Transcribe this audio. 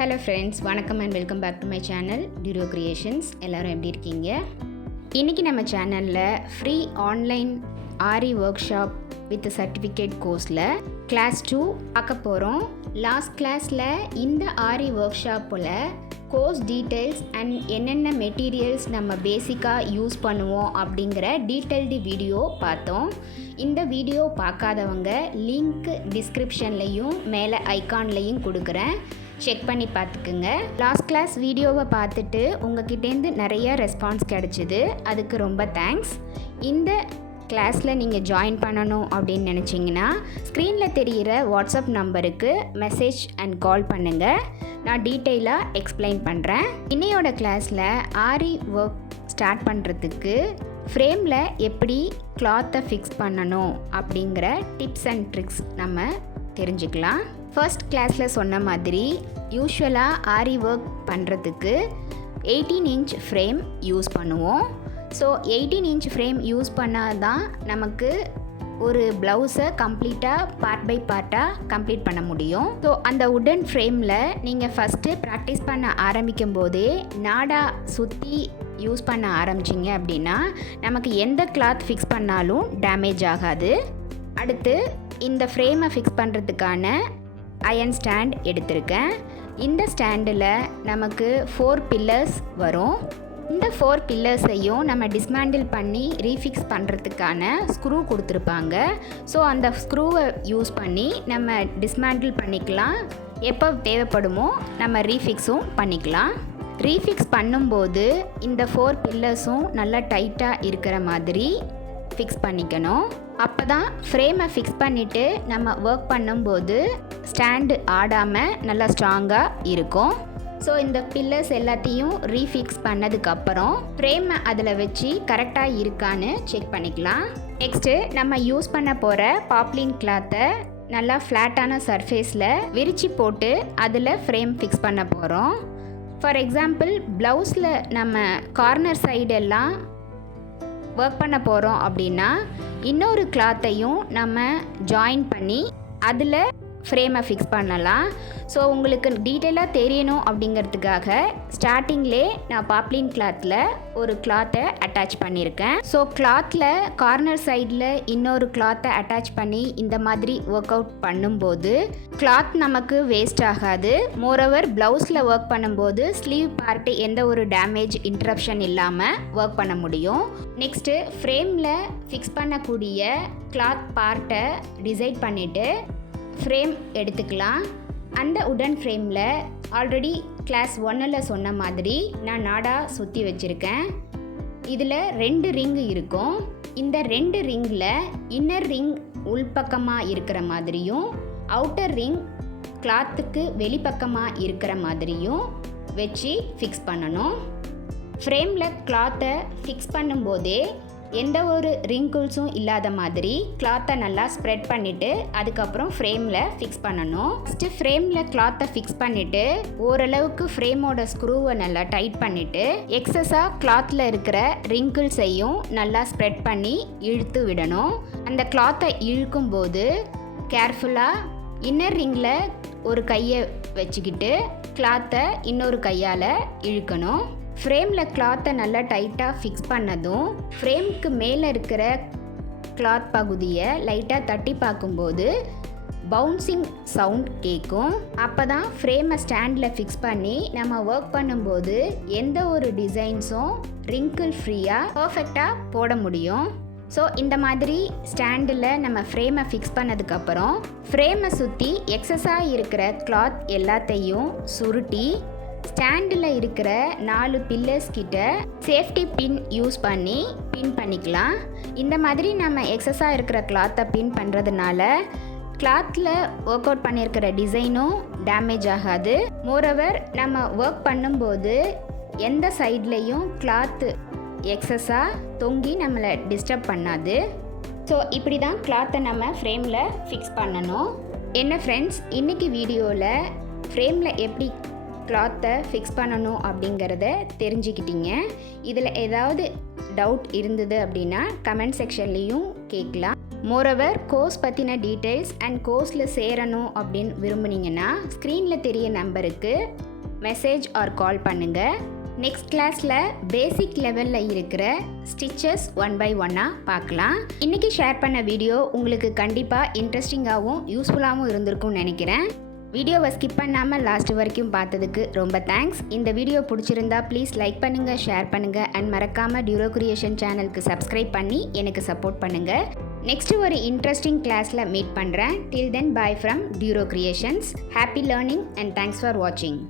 Hello friends, வணக்கம் and welcome back to my channel டியூரோ creations. எல்லோரும் எப்படி இருக்கீங்க? இன்றைக்கி நம்ம சேனலில் free online Aari workshop with certificate கோர்ஸில் கிளாஸ் 2 பார்க்க போகிறோம். லாஸ்ட் கிளாஸில் இந்த ஆரி ஒர்க் ஷாப்பில் கோர்ஸ் டீட்டெயில்ஸ் அண்ட் என்னென்ன மெட்டீரியல்ஸ் நம்ம பேசிக்காக யூஸ் பண்ணுவோம் அப்படிங்கிற டீட்டெயில்டு வீடியோ பார்த்தோம். இந்த வீடியோ பார்க்காதவங்க லிங்க் டிஸ்கிரிப்ஷன்லேயும் மேலே ஐகான்லேயும் கொடுக்குறேன், செக் பண்ணி பார்த்துக்குங்க. லாஸ்ட் கிளாஸ் வீடியோவை பார்த்துட்டு உங்ககிட்டேருந்து நிறைய ரெஸ்பான்ஸ் கிடச்சிது, அதுக்கு ரொம்ப தேங்க்ஸ். இந்த கிளாஸில் நீங்கள் ஜாயின் பண்ணணும் அப்படின்னு நினச்சிங்கன்னா ஸ்க்ரீனில் தெரிகிற வாட்ஸ்அப் நம்பருக்கு மெசேஜ் அண்ட் கால் பண்ணுங்கள், நான் டீட்டெயிலாக எக்ஸ்பிளைன் பண்ணுறேன். இன்னையோட கிளாஸில் ஆரி ஒர்க் ஸ்டார்ட் பண்ணுறதுக்கு ஃப்ரேமில் எப்படி கிளாத்தை ஃபிக்ஸ் பண்ணணும் அப்படிங்கிற டிப்ஸ் அண்ட் ட்ரிக்ஸ் நம்ம தெரிஞ்சுக்கலாம். ஃபர்ஸ்ட் கிளாஸில் சொன்ன மாதிரி யூஸ்வலாக ஆரி ஒர்க் பண்ணுறதுக்கு 18 இன்ச் ஃப்ரேம் யூஸ் பண்ணுவோம். ஸோ 18 இன்ச் ஃப்ரேம் யூஸ் பண்ணால் தான் நமக்கு ஒரு ப்ளவுஸை கம்ப்ளீட்டாக பார்ட் பை பார்ட்டாக கம்ப்ளீட் பண்ண முடியும். ஸோ அந்த உடன் ஃப்ரேமில் நீங்கள் ஃபஸ்ட்டு ப்ராக்டிஸ் பண்ண ஆரம்பிக்கும் போதே நாடா சுற்றி யூஸ் பண்ண ஆரம்பிச்சிங்க அப்படின்னா நமக்கு எந்த கிளாத் ஃபிக்ஸ் பண்ணாலும் டேமேஜ் ஆகாது. அடுத்து இந்த ஃப்ரேமை ஃபிக்ஸ் பண்ணுறதுக்கான அயன் ஸ்டாண்ட் எடுத்திருக்கேன். இந்த ஸ்டாண்டில் நமக்கு 4 பில்லர்ஸ் வரும். இந்த 4 பில்லர்ஸையும் நம்ம டிஸ்மேண்டில் பண்ணி ரீஃபிக்ஸ் பண்ணுறதுக்கான ஸ்க்ரூ கொடுத்துருப்பாங்க. ஸோ அந்த ஸ்க்ரூவை யூஸ் பண்ணி நம்ம டிஸ்மேண்டில் பண்ணிக்கலாம். எப்போ தேவைப்படுமோ நம்ம ரீஃபிக்ஸும் பண்ணிக்கலாம். ரீஃபிக்ஸ் பண்ணும்போது இந்த 4 பில்லர்ஸும் நல்லா டைட்டாக இருக்கிற மாதிரி ஃபிக்ஸ் பண்ணிக்கணும். அப்போ தான் ஃப்ரேமை ஃபிக்ஸ் பண்ணிவிட்டு நம்ம ஒர்க் பண்ணும்போது ஸ்டாண்டு ஆடாமல் நல்லா ஸ்ட்ராங்காக இருக்கும். ஸோ இந்த பில்லர்ஸ் எல்லாத்தையும் ரீஃபிக்ஸ் பண்ணதுக்கப்புறம் ஃப்ரேமை அதில் வச்சு கரெக்டாக இருக்கான்னு செக் பண்ணிக்கலாம். நெக்ஸ்ட்டு நம்ம யூஸ் பண்ண போகிற பாப்லின் கிளாத்தை நல்லா ஃப்ளாட்டான சர்ஃபேஸில் விரித்து போட்டு அதில் ஃப்ரேம் ஃபிக்ஸ் பண்ண போகிறோம். ஃபார் எக்ஸாம்பிள் ப்ளவுஸில் நம்ம கார்னர் சைடெல்லாம் ஒர்க் பண்ண போகிறோம் அப்படின்னா இன்னொரு கிளாத்தையும் நம்ம ஜாயின் பண்ணி அதில் ஃப்ரேமை ஃபிக்ஸ் பண்ணலாம். ஸோ உங்களுக்கு டீட்டெயிலாக தெரியணும் அப்படிங்கிறதுக்காக ஸ்டார்டிங்லே நான் பாப்லின் கிளாத்தில் ஒரு கிளாத்தை அட்டாச் பண்ணியிருக்கேன். ஸோ கிளாத்தில் கார்னர் சைடில் இன்னொரு கிளாத்தை அட்டாச் பண்ணி இந்த மாதிரி ஒர்க் அவுட் பண்ணும்போது கிளாத் நமக்கு வேஸ்ட் ஆகாது. மோரோவர் ப்ளவுஸில் ஒர்க் பண்ணும்போது ஸ்லீவ் பார்ட்டு எந்த ஒரு டேமேஜ் இன்ட்ரப்ஷன் இல்லாமல் ஒர்க் பண்ண முடியும். நெக்ஸ்ட்டு ஃப்ரேமில் ஃபிக்ஸ் பண்ணக்கூடிய கிளாத் பார்ட்டை டிசைட் பண்ணிவிட்டு ஃப்ரேம் எடுத்துக்கலாம். அந்த உடன் ஃப்ரேமில் ஆல்ரெடி கிளாஸ் 1ல் சொன்ன மாதிரி நான் நாடா சுற்றி வச்சுருக்கேன். இதில் 2 ரிங்கு இருக்கும். இந்த 2 ரிங்கில் இன்னர் ரிங் உள்பக்கமாக இருக்கிற மாதிரியும் அவுட்டர் ரிங் கிளாத்துக்கு வெளிப்பக்கமாக இருக்கிற மாதிரியும் வச்சு ஃபிக்ஸ் பண்ணணும். ஃப்ரேமில் கிளாத்தை ஃபிக்ஸ் பண்ணும்போதே எந்த ஒரு ரிங்கிள்ஸும் இல்லாத மாதிரி கிளாத்தை நல்லா ஸ்ப்ரெட் பண்ணிவிட்டு அதுக்கப்புறம் ஃப்ரேமில் ஃபிக்ஸ் பண்ணணும். ஃபஸ்ட்டு ஃப்ரேமில் கிளாத்தை ஃபிக்ஸ் பண்ணிவிட்டு ஓரளவுக்கு ஃப்ரேமோட ஸ்க்ரூவை நல்லா டைட் பண்ணிவிட்டு எக்ஸஸாக கிளாத்தில் இருக்கிற ரிங்கிள்ஸையும் நல்லா ஸ்ப்ரெட் பண்ணி இழுத்து விடணும். அந்த கிளாத்தை இழுக்கும்போது கேர்ஃபுல்லாக இன்னர் ரிங்கில் ஒரு கையை வச்சுக்கிட்டு கிளாத்தை இன்னொரு கையால் இழுக்கணும். ஃப்ரேமில் கிளாத்தை நல்லா டைட்டாக ஃபிக்ஸ் பண்ணதும் ஃப்ரேமுக்கு மேலே இருக்கிற கிளாத் பகுதியை லைட்டாக தட்டி பார்க்கும்போது பவுன்சிங் சவுண்ட் கேட்கும். அப்போ தான் ஃப்ரேமை ஸ்டாண்டில் ஃபிக்ஸ் பண்ணி நம்ம ஒர்க் பண்ணும்போது எந்த ஒரு டிசைன்ஸும் ரிங்கிள் ஃப்ரீயாக பர்ஃபெக்டாக போட முடியும். ஸோ இந்த மாதிரி ஸ்டாண்டில் நம்ம ஃப்ரேமை ஃபிக்ஸ் பண்ணதுக்கப்புறம் ஃப்ரேமை சுற்றி எக்ஸஸாக இருக்கிற கிளாத் எல்லாத்தையும் சுருட்டி ஸ்டாண்டில் இருக்கிற 4 பில்லர்ஸ் கிட்ட சேஃப்டி பின் யூஸ் பண்ணி பின் பண்ணிக்கலாம். இந்த மாதிரி நம்ம எக்ஸஸாக இருக்கிற கிளாத்தை பின் பண்ணுறதுனால கிளாத்தில் ஒர்க் அவுட் பண்ணியிருக்கிற டிசைனும் டேமேஜ் ஆகாது. மோரோவர் நம்ம ஒர்க் பண்ணும்போது எந்த சைட்லேயும் கிளாத்து எக்ஸஸாக தொங்கி நம்மளை டிஸ்டர்ப் பண்ணாது. ஸோ இப்படி தான் கிளாத்தை நம்ம ஃப்ரேமில் ஃபிக்ஸ் பண்ணணும். என்ன ஃப்ரெண்ட்ஸ், இன்றைக்கி வீடியோவில் ஃப்ரேமில் எப்படி கிளாத்தை ஃபிக்ஸ் பண்ணணும் அப்படிங்கிறத தெரிஞ்சுக்கிட்டீங்க. இதில் ஏதாவது டவுட் இருந்தது அப்படின்னா கமெண்ட் செக்ஷன்லேயும் கேட்கலாம். மோரோவர் கோர்ஸ் பற்றின டீட்டெயில்ஸ் அண்ட் கோர்ஸில் சேரணும் அப்படின்னு விரும்புனீங்கன்னா ஸ்க்ரீனில் தெரிய நம்பருக்கு மெசேஜ் ஆர் கால் பண்ணுங்கள். நெக்ஸ்ட் கிளாஸில் பேசிக் லெவலில் இருக்கிற ஸ்டிச்சஸ் 1 by 1 பார்க்கலாம். இன்றைக்கி ஷேர் பண்ண வீடியோ உங்களுக்கு கண்டிப்பாக இன்ட்ரெஸ்டிங்காகவும் யூஸ்ஃபுல்லாகவும் இருந்திருக்கும்னு நினைக்கிறேன். வீடியோவை ஸ்கிப் பண்ணாமல் லாஸ்ட் வரைக்கும் பார்த்ததுக்கு ரொம்ப தேங்க்ஸ். இந்த வீடியோ பிடிச்சிருந்தா ப்ளீஸ் லைக் பண்ணுங்கள், ஷேர் பண்ணுங்கள் அண்ட் மறக்காமல் டியூரோ கிரியேஷன் சேனலுக்கு சப்ஸ்கிரைப் பண்ணி எனக்கு சப்போர்ட் பண்ணுங்கள். நெக்ஸ்ட் ஒரு இன்ட்ரெஸ்டிங் கிளாஸில் மீட் பண்ணுறேன். Till then bye from Duro creations. Happy learning and thanks for வாட்சிங்.